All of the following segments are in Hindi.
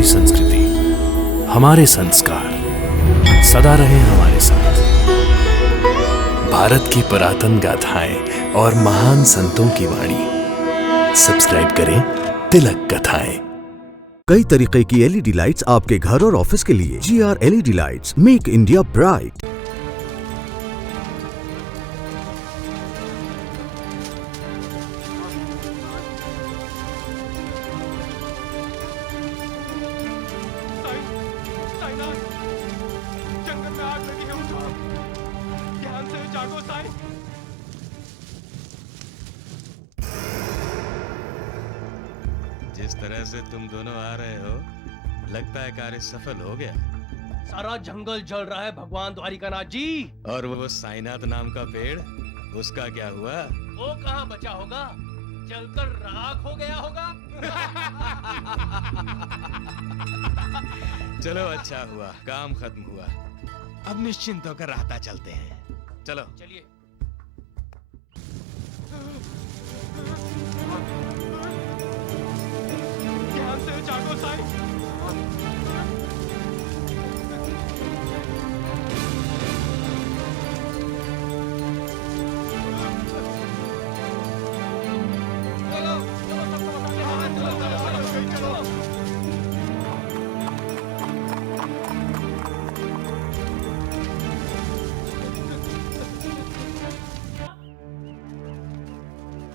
हमारी संस्कृति, हमारे संस्कार सदा रहे हमारे साथ। भारत की पुरातन गाथाएं और महान संतों की वाणी। सब्सक्राइब करें तिलक कथाएं। कई तरीके की एलईडी लाइट्स आपके घर और ऑफिस के लिए। GR LED lights, make India bright. जंगल में आग लगी है, उठो, ध्यान से जागो साईं। जिस तरह से तुम दोनों आ रहे हो, लगता है कार्य सफल हो गया। सारा जंगल जल रहा है भगवान द्वारिकानाथ जी। और वो साईनाथ नाम का पेड़, उसका क्या हुआ? वो कहाँ बचा होगा, जलकर राख हो गया होगा। चलो अच्छा हुआ, काम खत्म हुआ। अब निश्चिंत होकर राहता चलते हैं। चलो चलिए। ध्यान से जागो साईं।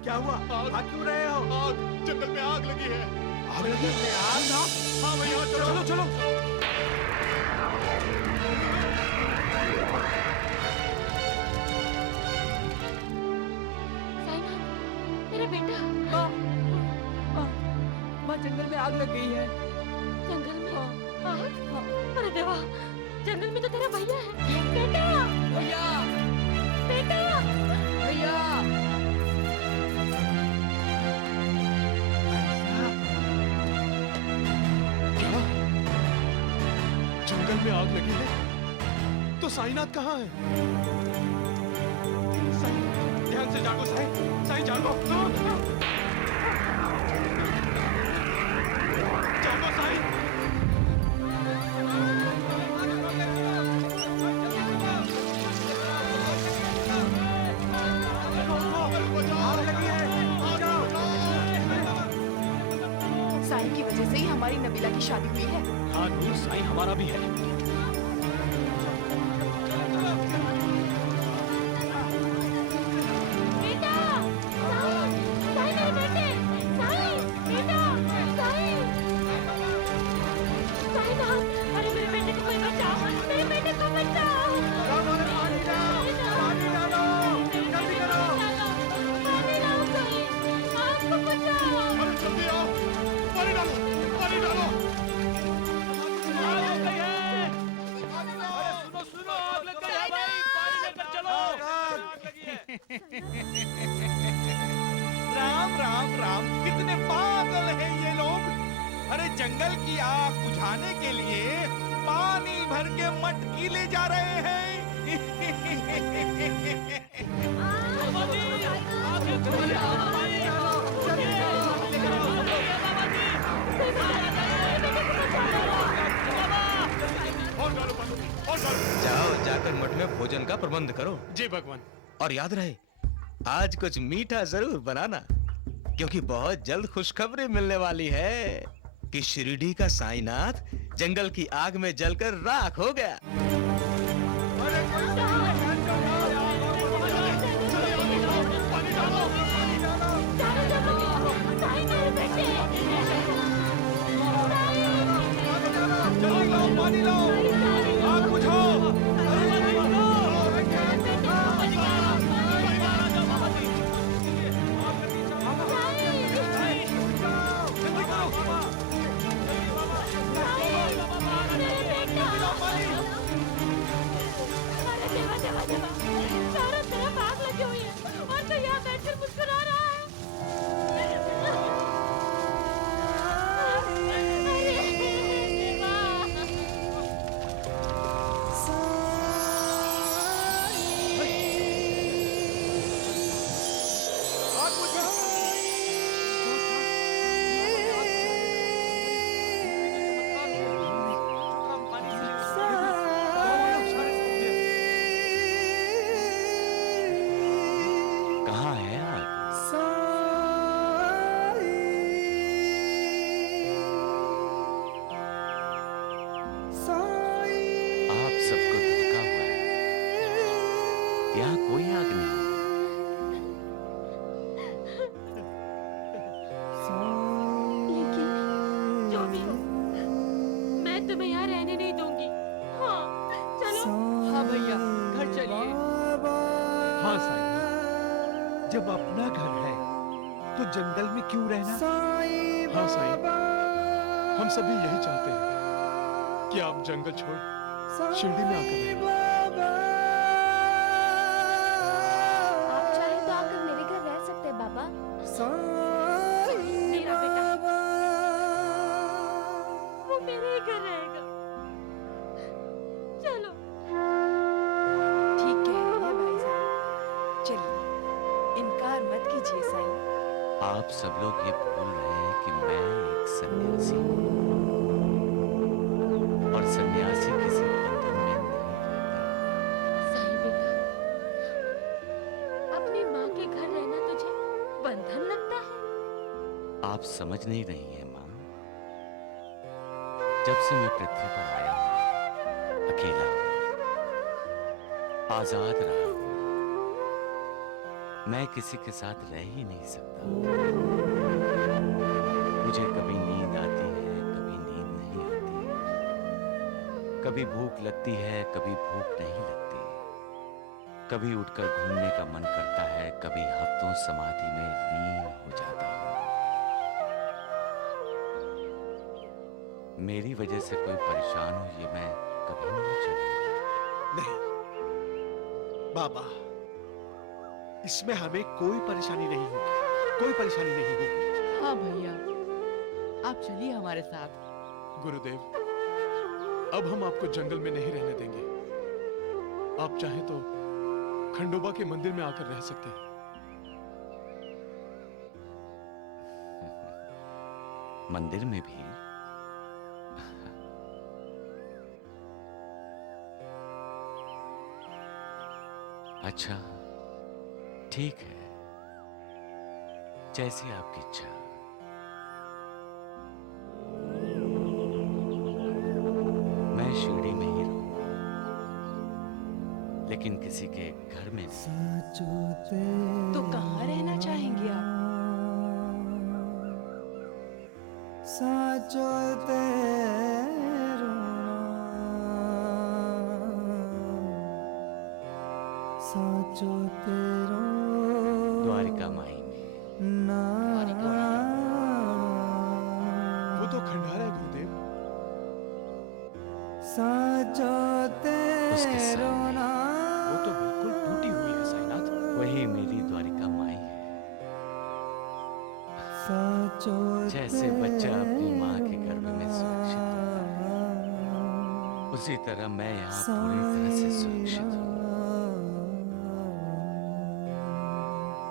क्या हुआ? भाग क्यों रहे हो? आग, जंगल में आग लगी है। आग लगी है? आग ना? हाँ भैया, चलो चलो। साईनाथ, मेरा बेटा। माँ, जंगल में आग लग गई है। जंगल में आग? अरे देवा, जंगल में तो तेरा भैया है। बेटा, भैया, बेटा, भैया। क्या? जंगल में आग लगी है? तो साईनाथ कहाँ है? साईं, ध्यान से जागो साईं। साईं जागो। जागो साईं। आग लगी है। साईं की वजह से ही हमारी नबीला की शादी हुई है। हाँ नूर, साईं हमारा भी है। बेटा, साईं, साईं मेरे बेटे, साईं, बेटा, साईं, साईनाथ, अरे मेरे बेटे को कोई बचाओ, मेरे बेटे को बचाओ। पानी डालो, जल्दी करो। पानी लाओ साईं, आपको बचाओ। अरे जल्दी आओ, पानी डालो, पानी डालो। आग लग गई है। अरे सुनो सुनो, आग लग गई है भाई, पानी लेकर चलो। आग लगी है। राम राम राम, कितने पागल हैं ये लोग। अरे जंगल की आग बुझाने के लिए पानी भर के मटकी ले जा रहे हैं। जाओ, जाकर मठ में भोजन का प्रबंध करो। जी भगवान। और याद रहे, आज कुछ मीठा जरूर बनाना, क्योंकि बहुत जल्द खुशखबरी मिलने वाली है कि शिरडी का साईनाथ जंगल की आग में जलकर राख हो गया। साईं मेरे बेटे, जल्दी लाओ, पानी लाओ, आग बुझाओ। मैं तुम्हें यहाँ रहने नहीं दूंगी। हाँ चलो। हाँ भैया, घर चलिए। हाँ साईं, जब अपना घर है तो जंगल में क्यों रहना? हाँ साईं, हम सभी यही चाहते हैं कि आप जंगल छोड़ शिरडी में आकर रहें। आप चाहे तो आकर मेरे घर रह सकते हैं बाबा। मेरा बेटा, वो मेरे ही घर रहेगा। चलो। ठीक कह रही है भाई साहब, चलिए, इनकार मत कीजिए साईं। आप सब लोग ये भूल रहे हैं कि मैं एक सन्यासी हूँ और सन्यासी किसी बंधन में नहीं रहता। साईं बेटा, अपनी माँ के घर रहना तुझे बंधन लगता है? आप समझ नहीं रही हैं माँ। जब से मैं पृथ्वी पर आया हूँ, अकेला हूँ, आजाद रहा हूँ, मैं किसी के साथ रह ही नहीं सकता। मुझे कभी नींद आती है, कभी नींद नहीं आती। कभी भूख लगती है, कभी भूख नहीं लगती। कभी उठकर घूमने का मन करता है, कभी हफ्तों समाधि में लीन हो जाता हूँ। मेरी वजह से कोई परेशान हो ये मैं कभी नहीं चाहूंगा। नहीं बाबा, इसमें हमें कोई परेशानी नहीं होगी, कोई परेशानी नहीं होगी। हाँ भैया, आप चलिए हमारे साथ। गुरुदेव, अब हम आपको जंगल में नहीं रहने देंगे। आप चाहे तो खंडोबा के मंदिर में आकर रह सकते हैं। मंदिर में भी? अच्छा, ठीक है, जैसी आपकी इच्छा। मैं शिरडी में ही रहूंगा, लेकिन किसी के घर में नहीं। तो कहाँ रहना चाहेंगे आप? द्वारिका माई में। वो तो खंडहर है गुरुदेव। उसके सामने वो तो बिल्कुल टूटी हुई है साईनाथ। वही मेरी द्वारिका माई है। जैसे बच्चा अपनी माँ के गर्भ में सुरक्षित होता है, उसी तरह मैं यहाँ पूरी तरह से सुरक्षित हूँ।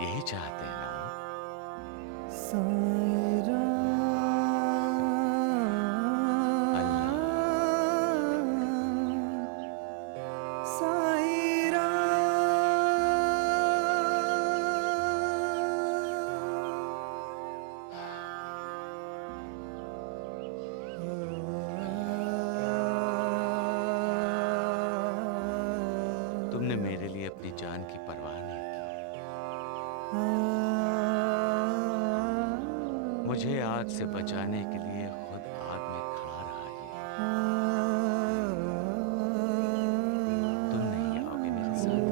यही चाहते हैं ना? तुमने मेरे लिए अपनी जान की परवाह नहीं की। मुझे आग से बचाने के लिए खुद आग में खड़ा रहा ये। तुम नहीं आओगे मेरे साथ?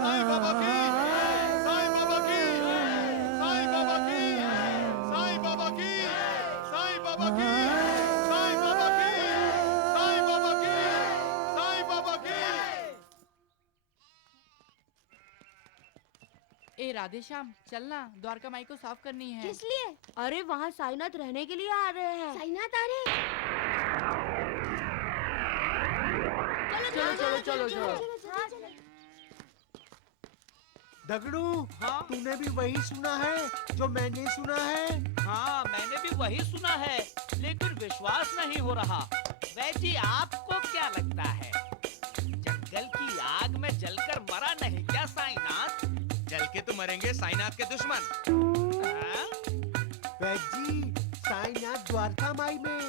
साईं बाबा की, साईं बाबा की, साईं बाबा की, साईं बाबा की, साईं बाबा की, साईं बाबा की, साईं बाबा की, साईं बाबा की। ए राधेश्याम, चलना, द्वारका माई को साफ करनी है। किस लिए? अरे वहाँ साईनाथ रहने के लिए आ रहे हैं। साईनाथ आ रहे हैं? चलो चलो। दगड़ू, तूने भी वही सुना है जो मैंने सुना है? हाँ, मैंने भी वही सुना है, लेकिन विश्वास नहीं हो रहा। वैसे आपको क्या लगता है, जंगल की आग में जलकर मरा नहीं क्या साईनाथ? जल के तो मरेंगे साईनाथ के दुश्मन। हाँ? वैद जी, साईनाथ द्वारका माई में।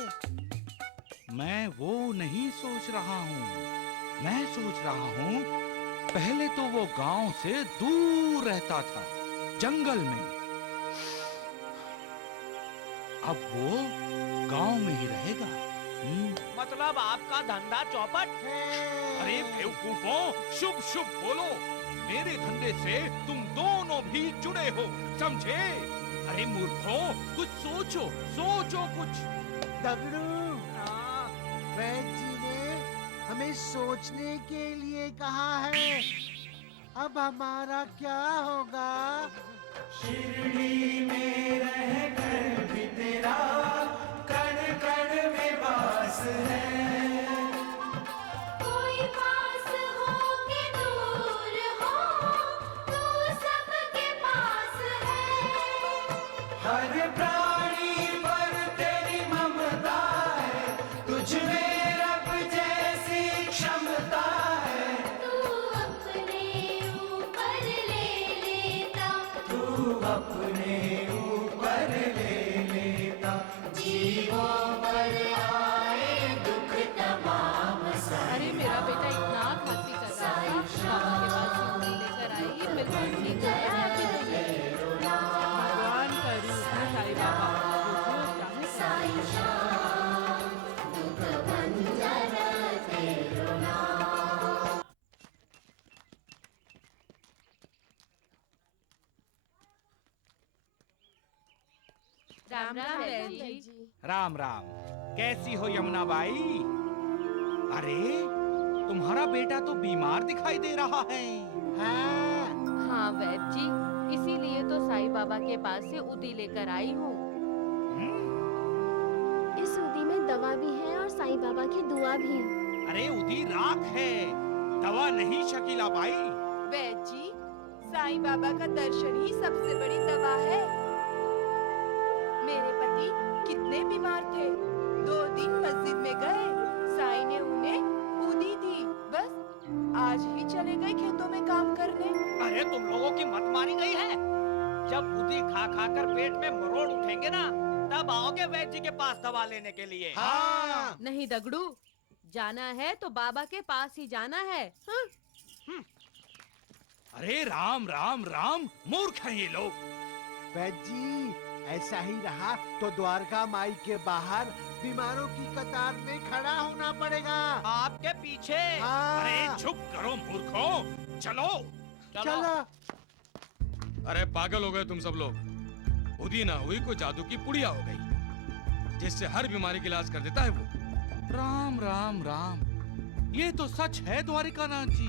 मैं वो नहीं सोच रहा हूँ। मैं सोच रहा हूँ पहले तो वो गांव से दूर रहता था, जंगल में। अब वो गांव में ही रहेगा। मतलब आपका धंधा चौपट? अरे बेवकूफों, शुभ शुभ बोलो। मेरे धंधे से तुम दोनों भी जुड़े हो, समझे? अरे मूर्खों, कुछ सोचो, सोचो कुछ। दगड़ू, हाँ। वैद्य जी ने हमें सोचने के लिए कहा है। अब हमारा क्या होगा? शिरडी में रह कर भी तेरा कण कण में वास है। कोई पास हो के दूर हो, तू सबके पास है। हर प्राणी पर तेरी ममता है, तुझ में रब जैसी क्षमता है। तू अपने ऊपर ले लेता, तू अपने ऊपर ले लेता, जीवों पर आए दुख तमाम सारे। अरे मेरा बेटा इतना खांसी कर रहा है, बाबा के पास से लेकर आई, ये बिल्कुल ठीक है। भगवान करूं साईं बाबा जो चाहे राम राम बहन जी। राम राम। कैसी हो यमुना बाई? अरे तुम्हारा बेटा तो बीमार दिखाई दे रहा है। हाँ, हाँ वैद्य जी, इसीलिए तो साईं बाबा के पास से उदी लेकर आई हूँ। इस उदी में दवा भी है और साईं बाबा की दुआ भी। अरे उदी राख है, दवा नहीं शकीला बाई। वैद्य जी, साईं बाबा का दर्शन ही सबसे बड़ी दवा है। मेरे पति कितने बीमार थे, 2 दिन मस्जिद में गए, साईं ने उन्हें उदी दी, बस आज ही चले गए खेतों में काम करने। अरे तुम लोगों की मत मारी गई है। जब उदी खा खा कर पेट में मरोड़ उठेंगे ना, तब आओगे वैद्य जी के पास दवा लेने के लिए। हाँ। नहीं दगड़ू, जाना है तो बाबा के पास ही जाना है। हाँ? अरे राम राम राम, मूर्ख हैं ये लोग। वैद्य जी, ऐसा ही रहा तो द्वारका माई के बाहर बीमारों की कतार में खड़ा होना पड़ेगा। आपके पीछे। हाँ। अरे चुप करो मूर्खों, चलो। चलो। अरे पागल हो गए तुम सब लोग। उदी ना हुई, कोई जादू की पुड़िया हो गई जिससे हर बीमारी का इलाज कर देता है वो। राम राम राम, ये तो सच है द्वारिकानाथ जी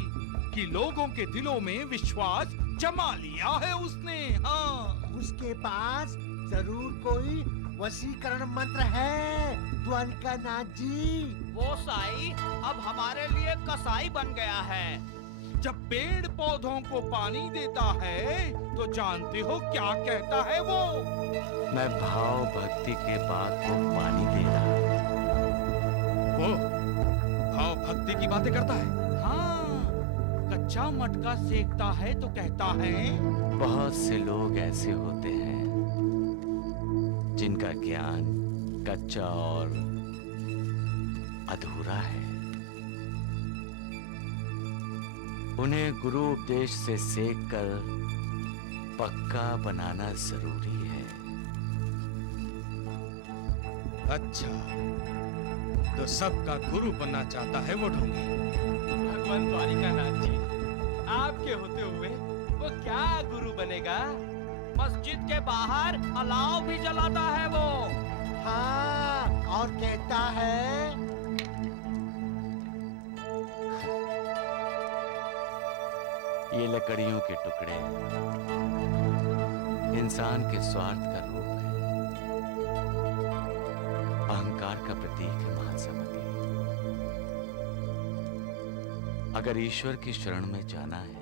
कि लोगों के दिलों में विश्वास जमा लिया है उसने। हाँ। उसके पास जरूर कोई वशीकरण मंत्र है द्वारिकानाथ जी। वो साई अब हमारे लिए कसाई बन गया है। जब पेड़ पौधों को पानी देता है तो जानते हो क्या कहता है वो? मैं भाव भक्ति के बाग को पानी दे रहा हूं। वो भाव भक्ति की बातें करता है। हाँ, कच्चा मटका सेकता है तो कहता है बहुत से लोग ऐसे होते हैं जिनका ज्ञान कच्चा और अधूरा है। उन्हें गुरु उपदेश से सेक कर पक्का बनाना जरूरी है। अच्छा, तो सबका गुरु बनना चाहता है वो ढोंगी। भगवान द्वारिकानाथ जी, आपके होते हुए वो क्या गुरु बनेगा? मस्जिद के बाहर अलाव भी जलाता है वो। हाँ, और कहता है ये लकड़ियों के टुकड़े इंसान के स्वार्थ का रूप है, अहंकार का प्रतीक है महासमति। अगर ईश्वर की शरण में जाना है,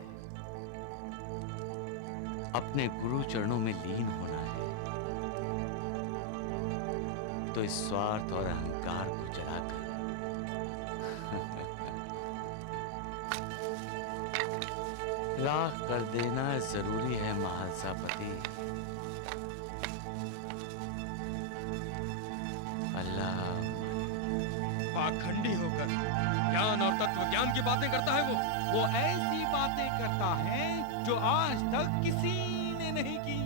अपने गुरु चरणों में लीन होना है, तो इस स्वार्थ और अहंकार को जलाकर राख कर देना जरूरी है महासापति। अल्लाह। पाखंडी होकर ज्ञान और तत्व ज्ञान की बातें करता है वो ऐसी बातें करता है जो आज तक किसी ने नहीं की।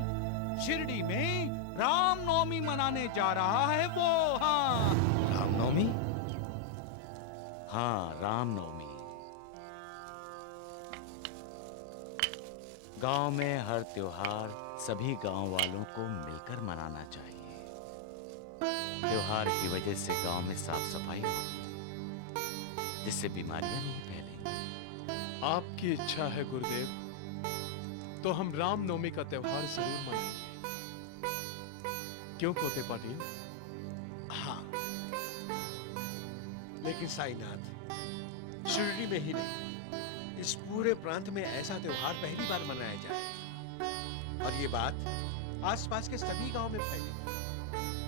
शिरडी में रामनवमी मनाने जा रहा है वो। हाँ, रामनवमी? हाँ, रामनवमी। गांव में हर त्योहार सभी गांव वालों को मिलकर मनाना चाहिए। त्योहार की वजह से गांव में साफ सफाई होगी, जिससे बीमारियां नहीं फैलेंगी। आपकी इच्छा है गुरुदेव, तो हम रामनवमी का त्योहार जरूर मनाएंगे। क्यों कोते पाटिल? हाँ, लेकिन साईनाथ, शिरडी में ही नहीं, इस पूरे प्रांत में ऐसा त्योहार पहली बार मनाया जाए और ये बात आसपास के सभी गांव में फैले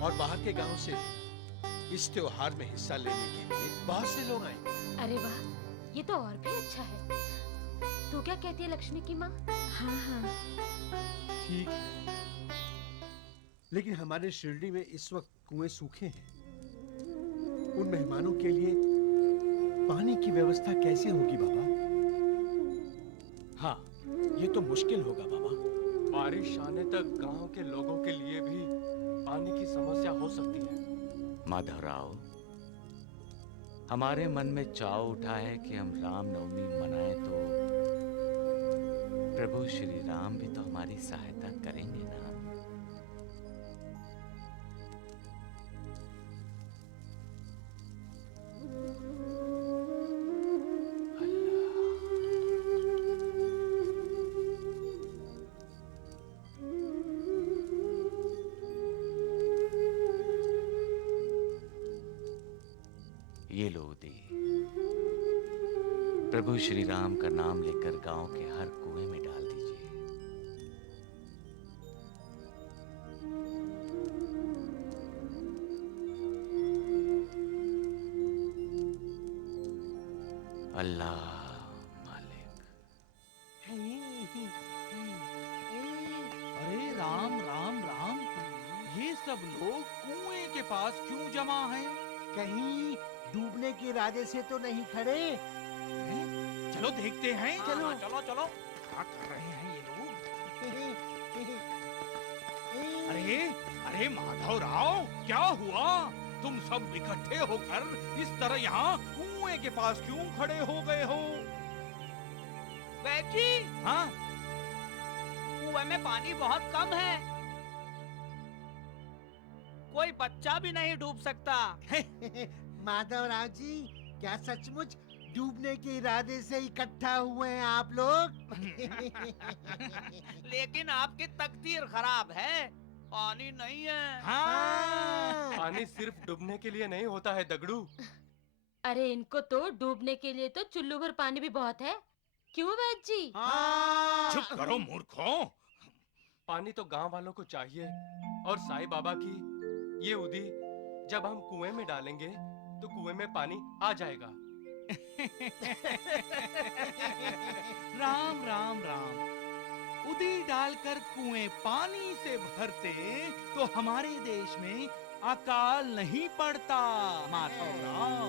और बाहर के गांव से भी इस त्योहार में हिस्सा लेने के लिए बहुत से लोग आए। अरे वाह, ये तो और भी अच्छा है। तू क्या कहती है लक्ष्मी की माँ? हाँ हाँ, ठीक है, लेकिन हमारे शिरडी में इस वक्त कुएं सूखे हैं। उन मेहमानों के लिए पानी की व्यवस्था कैसे होगी बाबा? हाँ, ये तो मुश्किल होगा बाबा। बारिश आने तक गांव के लोगों के लिए भी पानी की समस्या हो सकती है। माधवराव, हमारे मन में चाव उठा है कि हम रामनवमी मनाएं तो प्रभु श्री राम भी तो हमारी सहायता करेंगे ना। ये लो दे, प्रभु श्री राम का नाम लेकर गांव के हर कुएं में डाल दीजिए। अल्लाह मालिक। अरे राम राम राम, ये सब लोग कुएं के पास क्यों जमा हैं? कहीं डूबने के इरादे से तो नहीं खड़े? चलो देखते हैं। चलो। चलो चलो, क्या कर रहे हैं ये लोग? अरे अरे माधवराव, क्या हुआ? तुम सब इकट्ठे होकर इस तरह यहाँ कुएं के पास क्यों खड़े हो गए हो? बैठी, हाँ, कुएं में पानी बहुत कम है, कोई बच्चा भी नहीं डूब सकता। माधवराव जी, क्या सचमुच डूबने के इरादे से इकट्ठा हुए हैं आप लोग? लेकिन आपकी तकदीर खराब है, पानी नहीं है। हाँ। पानी सिर्फ डूबने के लिए नहीं होता है दगड़ू। अरे इनको तो डूबने के लिए तो चुल्लू भर पानी भी बहुत है। क्यों वैद्य जी? चुप करो मूर्खों। पानी तो गांव वालों को चाहिए, और साईं बाबा की ये उदी जब हम कुएं में डालेंगे तो कुएं में पानी आ जाएगा। राम राम राम, उदी डालकर कुएं पानी से भरते तो हमारे देश में अकाल नहीं पड़ता माधवराव।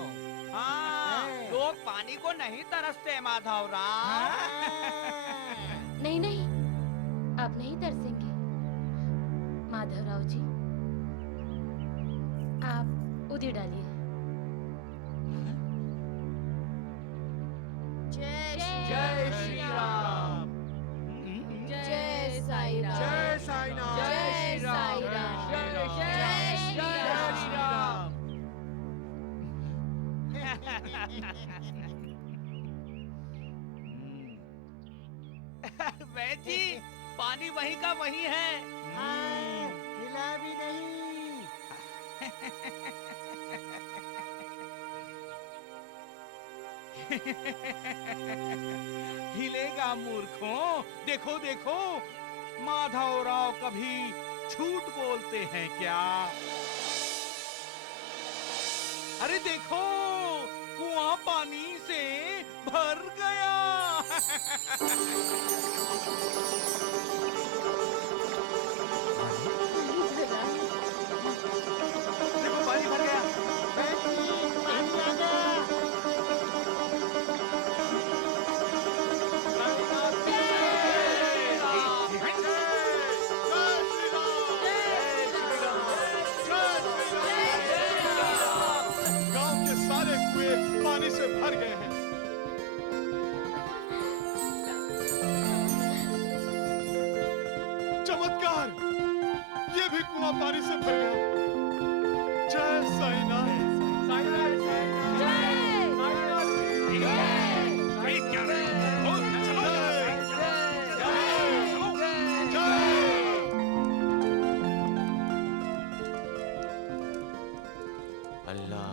हाँ, लोग पानी को नहीं तरसते माधवराव। नहीं नहीं, अब नहीं तरसेंगे। माधवराव जी, आप उदी डालिए। जय श्री राम। जय साईं राम। जय साईं राम। जय साईं राम। जय श्री राम। बैठी, पानी वही का वही है। हिला भी नहीं। हिलेगा मूर्खों। देखो देखो, माधवराव कभी झूठ बोलते हैं क्या? अरे देखो, कुआं पानी से भर गया। देखो, पानी भर गया। पानी आ गया। पानी से भर गए हैं। चमत्कार, ये भी कुआं पानी से भर गया। जय साईनाथ। ये क्या है? ओ, चलो, अल्लाह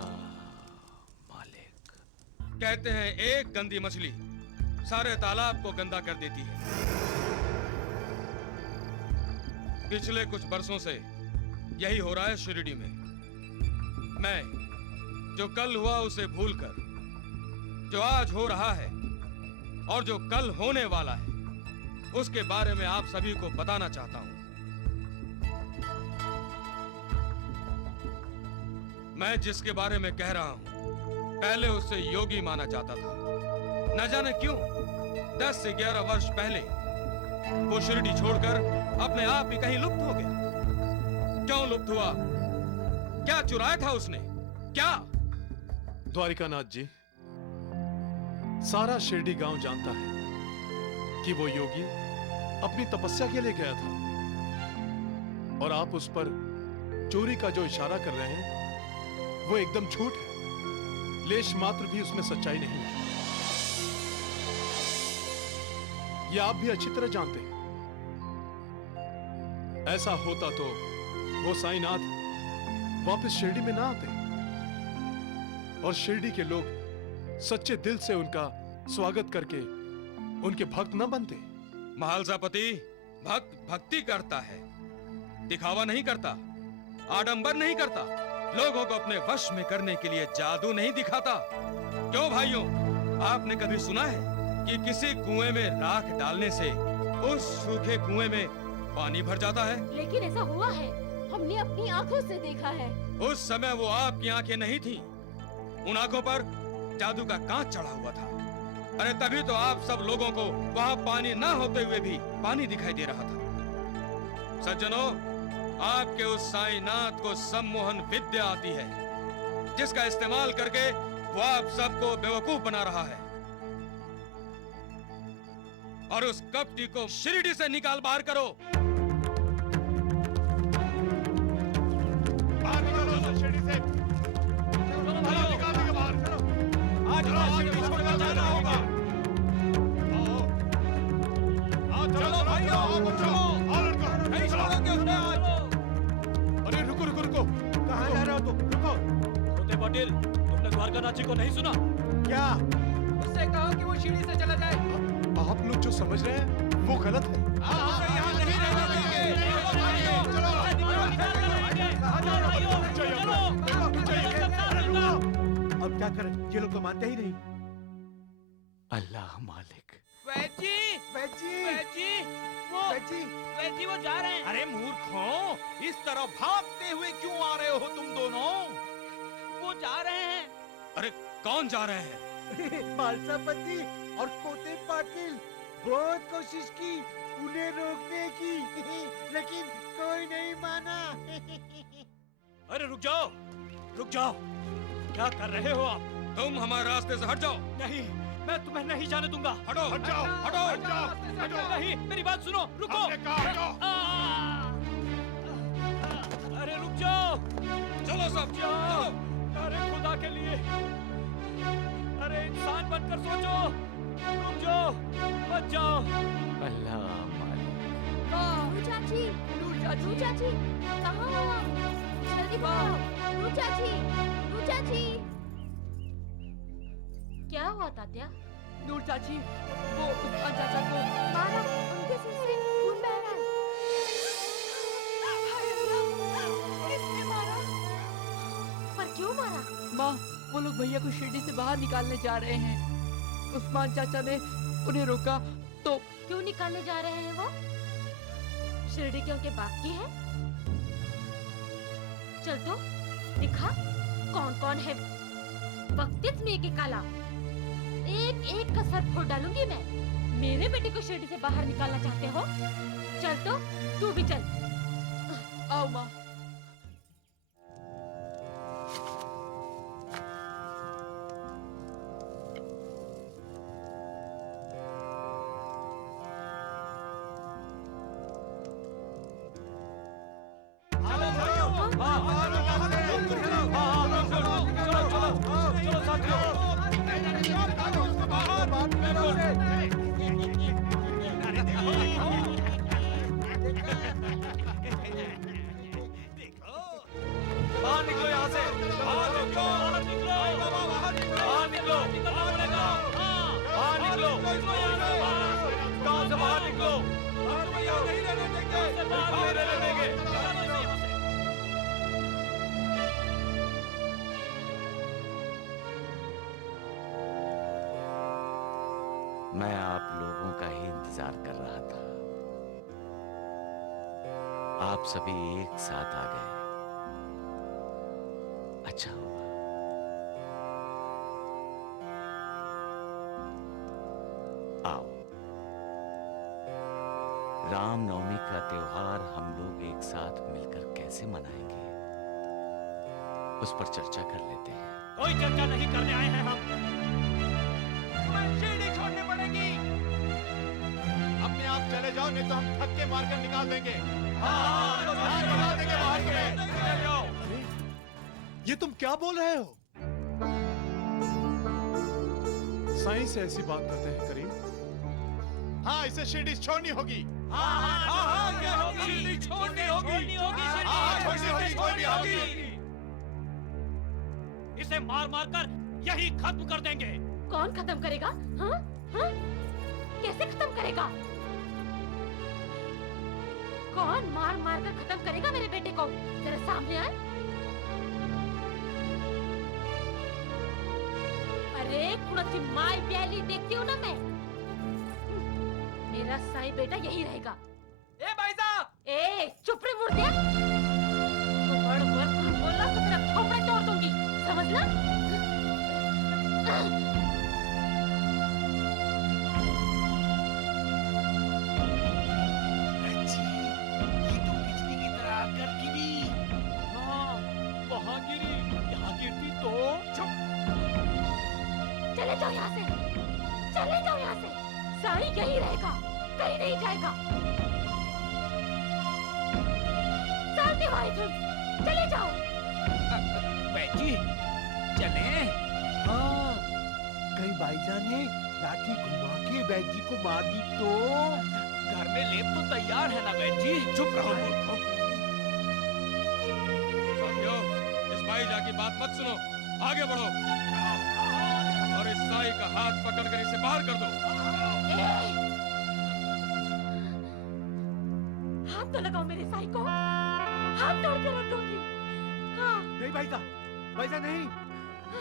मालिक। कहते हैं एक गंदी मछली सारे तालाब को गंदा कर देती है। पिछले कुछ बरसों से यही हो रहा है शिरडी में। मैं जो कल हुआ उसे भूलकर जो आज हो रहा है और जो कल होने वाला है उसके बारे में आप सभी को बताना चाहता हूं। मैं जिसके बारे में कह रहा हूं पहले उसे योगी माना जाता था। न जाने क्यों 10 से 11 वर्ष पहले वो शिरडी छोड़कर अपने आप ही कहीं लुप्त हो गया। क्यों लुप्त हुआ? क्या चुराया था उसने? क्या? द्वारिकानाथ जी, सारा शिरडी गांव जानता है कि वो योगी अपनी तपस्या के लिए गया था और आप उस पर चोरी का जो इशारा कर रहे हैं वो एकदम झूठ है। लेश मात्र भी उसमें सच्चाई नहीं है। ये आप भी अच्छी तरह जानते हैं। ऐसा होता तो वो साईनाथ वापस शिरडी में ना आते और शिरडी के लोग सच्चे दिल से उनका स्वागत करके उनके भक्त न बनते। महालसापति भक्त भक्ति करता है, दिखावा नहीं करता, आडंबर नहीं करता, लोगों को अपने वश में करने के लिए जादू नहीं दिखाता। क्यों भाइयों, आपने कभी सुना है कि किसी कुएं में राख डालने से उस सूखे कुएं में पानी भर जाता है? लेकिन ऐसा हुआ है, हमने अपनी आंखों से देखा है। उस समय वो आपकी आंखें नहीं थीं, उन आंखों पर जादू का कांच चढ़ा हुआ था। अरे तभी तो आप सब लोगों को वहां पानी ना होते हुए भी पानी दिखाई दे रहा था। सज्जनों, आपके उस साईनाथ को सम्मोहन विद्या आती है, जिसका इस्तेमाल करके वो आप सबको बेवकूफ बना रहा है और उस कपटी को शिरडी से निकाल बाहर करो। बाहर निकालो शिरडी से। चलो भाई, निकाल देंगे बाहर। चलो आज शिरडी छोड़कर जाना होगा। आओ चलो भाइयों, चलो आओ लड़का, नहीं छोड़ोगे उसे आज। अरे रुको रुको रुको, कहाँ जा रहे हो तुम? रुको। छोटे पाटिल, तुमने द्वारकानाथ जी को नहीं सुना? क्या? उससे कहो कि वो सीढ़ी से चला जाए। आप लोग जो समझ रहे हैं वो गलत है। यहाँ नहीं रहने देंगे। चलो भाइयों, चलो। अब क्या करें? ये लोग तो मानते ही नहीं। अल्लाह मालिक। वैजी, वैजी, वैजी, वैजी वो जा रहे हैं। अरे मूर्खों, इस तरह भागते हुए क्यों आ रहे हो तुम दोनों? वो जा रहे हैं। अरे कौन जा रहे हैं? मालसापति और कोते पाटिल बहुत कोशिश की उन्हें रोकने की, लेकिन कोई नहीं माना। अरे रुक जाओ, रुक जाओ। क्या कर रहे हो आप? तुम हमारे रास्ते से हट जाओ। नहीं, मैं तुम्हें नहीं जाने दूंगा। हटो, हट जाओ, हटो, हट जाओ, हटो। नहीं, मेरी बात सुनो, रुको। अरे रुक जाओ, चलो सब जाओ। अरे खुदा के लिए, अरे इंसान बनकर सोचो। रुक जाओ, मत जाओ। अल्लाह मालिक। नूर चाची, नूर चाची, कहाँ हो आप? जल्दी आओ, नूर चाची, नूर चाची। क्या हुआ तात्या? नूर चाची, वो उस्मान चाचा को मारा, उनके सिर से खून बह रहा है। हाय अल्लाह, किसने मारा? पर क्यों मारा? माँ, वो लोग भैया को शिरडी से बाहर निकालने जा रहे हैं। उस्मान चाचा ने उन्हें रोका तो। क्यों निकालने जा रहे हैं वो? शिरडी के उनके बाप की है? चल तो दिखा कौन कौन है। वक्त में एक काला, एक एक का सर फोड़ डालूंगी मैं। मेरे बेटे को शिरडी से बाहर निकालना चाहते हो? चल तो तू भी चल। आओ माँ। मैं आप लोगों का ही इंतजार कर रहा था। आप सभी एक साथ आ गए, अच्छा हुआ। आओ, रामनवमी का त्योहार हम लोग एक साथ मिलकर कैसे मनाएंगे, उस पर चर्चा कर लेते हैं। कोई चर्चा नहीं करने आए हैं हम। तुम्हें शिरडी छोड़नी पड़ेगी। अपने आप चले जाओ, नहीं तो हम धक्के मारकर निकाल देंगे। निकाल देंगे बाहर तुम्हें। चले जाओ। ये तुम क्या बोल रहे हो? साईं से ऐसी बात करते हैं करीम? हाँ, इसे शिरडी छोड़नी होगी। क्या होगी? शिरडी छोड़नी होगी। छोड़नी होगी। इसे मार मार कर यही खत्म कर देंगे। कौन खत्म करेगा? हाँ? हाँ? कैसे खत्म करेगा? कौन मार मार कर खत्म करेगा मेरे बेटे को? जरा सामने आए। अरे कुड़ती माई प्याली देखती हूँ ना मैं। मेरा साई बेटा यही रहेगा। ए भाई साहब! ए चुप रे मुर्दे! बोला तो तेरा खोपड़ा तोड़ दूंगी, समझ ना? ये तो बिजली की तरह आकर गिरी। हाँ, वहाँ गिरी। यहाँ गिरती तो चुप। चले जाओ यहाँ से, चले जाओ यहाँ से। साई यही रहेगा, कहीं नहीं जाएगा। चलते भाई तुम, चले जाओ। बैजी, चले। हाँ, कहीं भाईजान ने लाठी घुमा के बैजी को मार दी तो? घर में लेप तो तैयार है ना बैजी? चुप रहो मूर्खों। साथियों, इस भाईजा की बात मत सुनो, आगे बढ़ो और इस साई का हाथ पकड़कर इसे बाहर कर दो। हाथ तो लगाओ मेरे साई को, हाथ तोड़ के रख दूंगी। हाँ। नहीं भाईजा, भाईजा नहीं।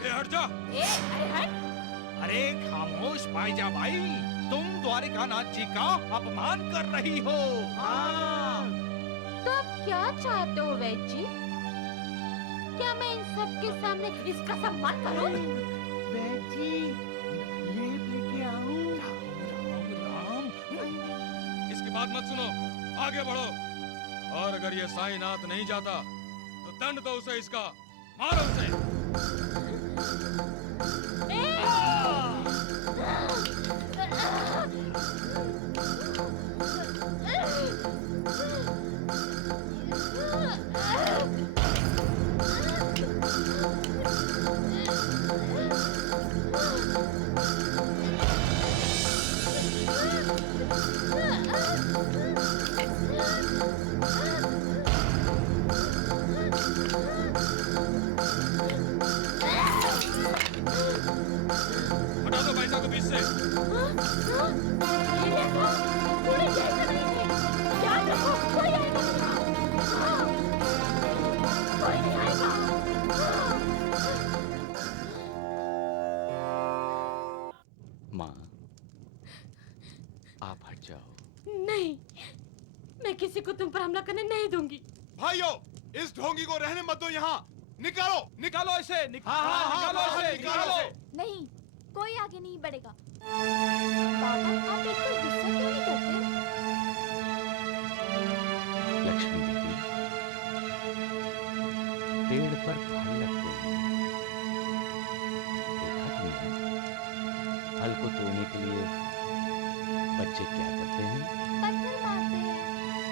हट जा। अरे हट। अरे खामोश भाईजा भाई, तुम द्वारिकानाथ जी का अपमान कर रही हो। तो आप क्या चाहते हो वैद जी? क्या मैं इन सब के सामने इसका सम्मान करूं? वैद जी, ये लेके आऊं? राम, इसकी बात मत सुनो, आगे बढ़ो। और अगर ये साईनाथ नहीं जाता तो दंड दो उसे इसका, मारो उसे। हटा दो भाई साहब को बीच से। माँ, आप हट जाओ। नहीं, मैं किसी को तुम पर हमला करने नहीं दूंगी। भाइयों, इस ढोंगी को रहने मत दो यहाँ। निकालो, निकालो इसे, निकालो इसे, निकालो। नहीं, कोई आगे नहीं बढ़ेगा। बाबा, आप एक बार गुस्सा क्यों नहीं करते? लक्ष्मी दीदी, पेड़ पर फल लगते हैं, देखा तुमने? फल को तोड़ने के लिए बच्चे क्या करते हैं? पत्थर मारते हैं।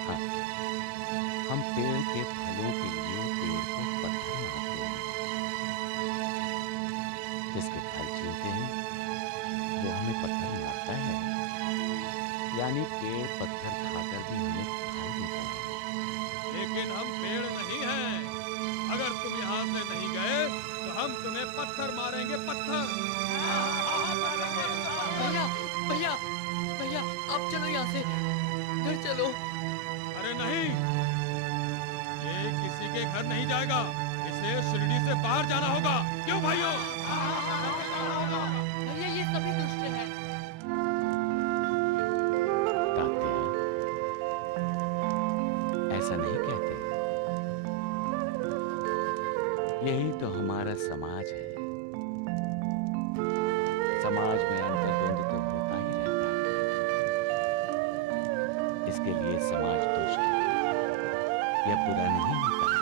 हाँ, हम पेड़ के फलों के लिए पेड़ को पत्थर मारते हैं। जिसके फल छीनते हैं वो हमें पत्थर मारता है, यानी पेड़ पत्थर खाकर भी हमें फल देता है। लेकिन हम पेड़ नहीं हैं। अगर तुम यहाँ से नहीं गए तो हम तुम्हें पत्थर मारेंगे, पत्थर। भैया, भैया, भैया, आप चलो यहाँ से, घर चलो। अरे नहीं, ये किसी के घर नहीं जाएगा। इसे शिरडी से बाहर जाना होगा। क्यों भाइयों? भैया, ये सभी दुष्ट हैं। यही तो हमारा समाज है। समाज में अंतर्द्वंद तो होता ही रहता है। इसके लिए समाज दुष्ट है या बुरा नहीं होता है।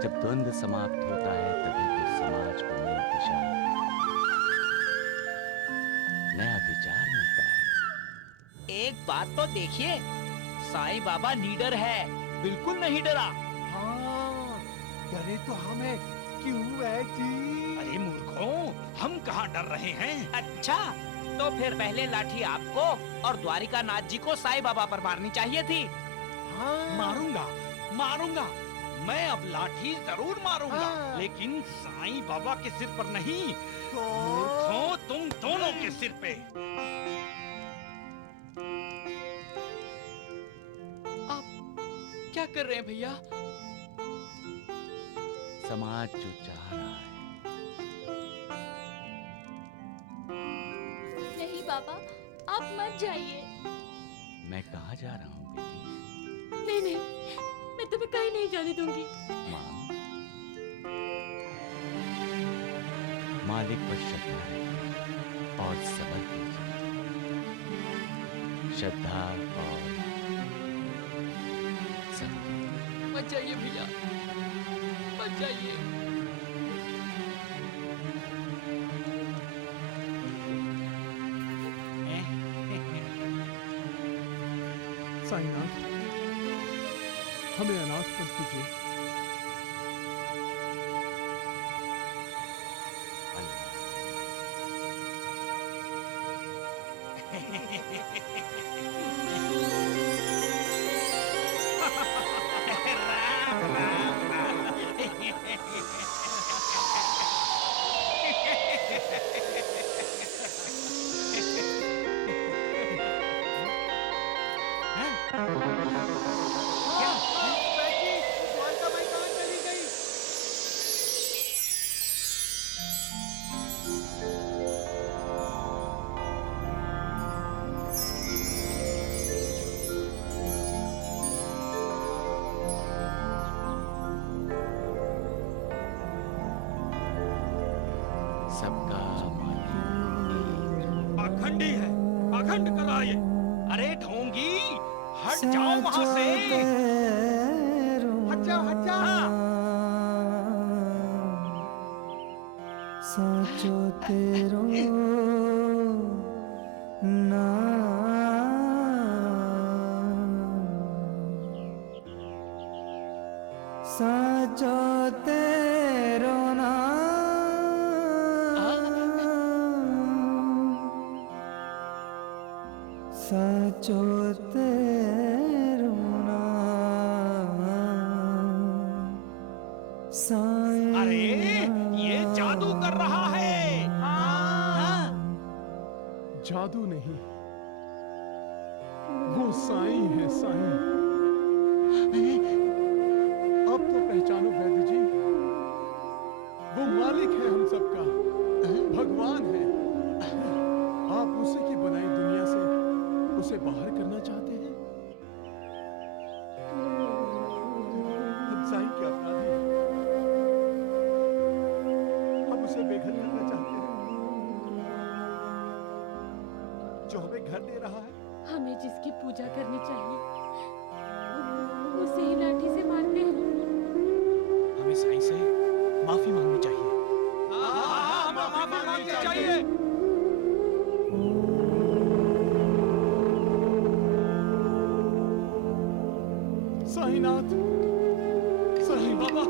जब द्वंद समाप्त होता है तभी तो समाज को नई दिशा, नया विचार मिलता है। एक बात तो देखिए, साईं बाबा नीडर है, बिल्कुल नहीं डरा। हाँ, डरे तो हम हैं। क्यों है जी? अरे मूर्खों, हम कहाँ डर रहे हैं? अच्छा, तो फिर पहले लाठी आपको और द्वारिका नाथ जी को साईं बाबा पर मारनी चाहिए थी। हाँ। मारूंगा, मारूंगा। मैं अब लाठी जरूर मारूंगा, हाँ। लेकिन साईं बाबा के सिर पर नहीं, तो? मूर्खों तुम दोनों के सिर पे। क्या कर रहे हैं भैया? समाज जो चाह रहा है। नहीं बाबा, आप मत जाइए। मैं कहाँ जा रहा हूँ बेटी? नहीं नहीं, मैं तुम्हें कहीं नहीं जाने दूंगी। माँ, मालिक पर श्रद्धा रखिए और सब्र कीजिए। श्रद्धा और सब्र। मत जाइए भैया, मत जाइए। साईनाथ, हमें अनाथ मत कीजिए। द्वारका माई कहाँ चली गई? सबका मालिक पाखंडी है, पाखंड कर रहा है ये। अरे ढोंगी, हट जाओ वहां से। हट जाओ, हट जाओ। हाँ। साचो तेरो साचो तेरो साचो तेरो अरे ये जादू कर रहा है। जादू नहीं, वो साईं है, साईं। अब तो पहचानो वैद्य जी, वो मालिक है हम सबका, भगवान है। आप उसी की बनाई दुनिया से उसे बाहर करना चाहते हैं। हम साईं के अपराधी हैं। हम उसे बेघर करना चाहते हैं जो हमें घर दे रहा है। हमें जिसकी पूजा करनी चाहिए उसे ही लाठी से मारते हैं। हमें साईं से माफी मांगनी चाहिए। हाँ, माफी मांगनी चाहिए। साईनाथ, साईं बाबा।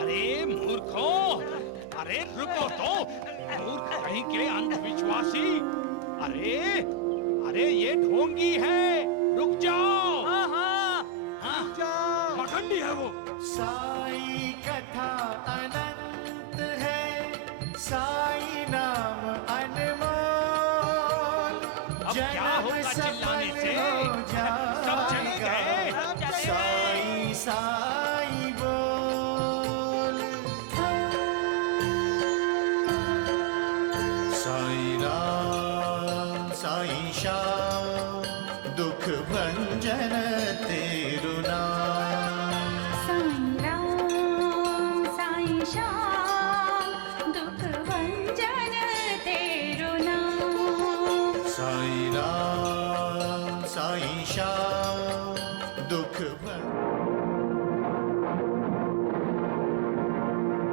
अरे मूर्खों, अरे रुको तो, मूर्ख कहीं के अंधविश्वासी। अरे अरे ये ढोंगी है, रुक जाओ। हाँ हाँ हाँ, पाखंडी है वो। साई कथा अनंत है, साई नाम अनमोल। अब क्या होगा चिल्लाने से? सब चले गए। साई साई बोल। साई राम साई श्याम, दुख भंजन तेरु नाम। श्याम दुख भंजन तेरो नाम। साईं राम साईं श्याम दुख भंजन